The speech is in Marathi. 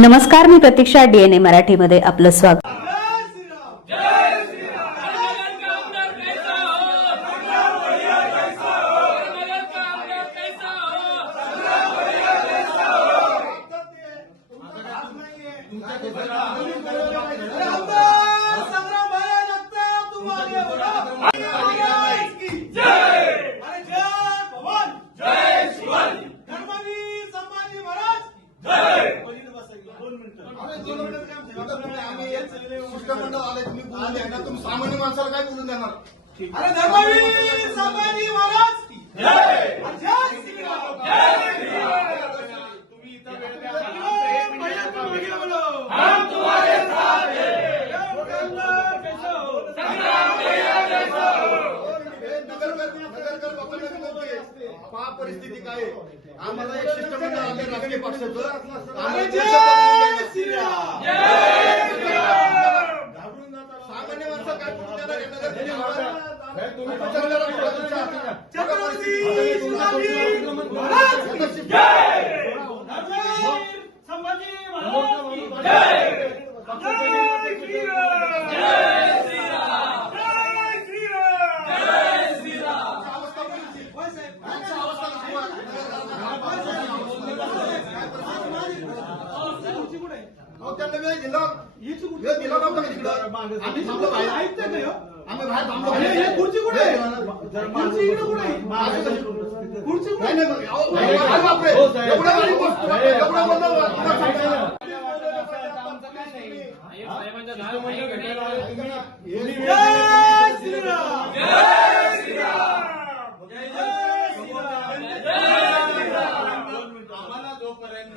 नमस्कार, मी प्रतीक्षा, DNA मराठीमध्ये आपलं स्वागत। शिष्टमंडळ आले, तुम्ही बोलून द्या ना, तुम्ही सामान्य माणसाला काय बोलून देणार? अरे धर्मवीर संभाजी महाराज की जय, जय श्रीराम, जय श्रीराम। तुम्ही इथं वेळ द्या, भैया तुम आगे बोलो, हम तुम्हारे साथ हैं। संग्राम भैया जैसा हो। नगरकर लोकांना विनंती आहे, पहा परिस्थिती काय आहे। आम्हाला एक शिष्टमंडळ आले राजकीय पक्षाचं, अरे जय श्रीराम, जय श्रीराम। सामान्य माणसं काय बोलून देणार? तुम्ही छत्रपती शिवाजी महाराज की जय, धर्मवीर संभाजी महाराज की जय, जय श्रीराम, जय श्रीराम, जय श्रीराम, जय श्रीराम। त्यांना वेळ दिला, वेळ दिला नव्हता का तिकडं? आम्ही थांबलो बाहेर, आम्ही बाहेर थांबलो। खुर्ची कुठे आहे? खुर्ची इकडे कुठे आहे? खुर्ची कुठे आहे? एवढ्या गाडी बसतो, एवढ्या बोललो जय श्रीराम, जय श्रीराम, जय श्रीराम, जय श्रीराम। आम्हाला जोपर्यंत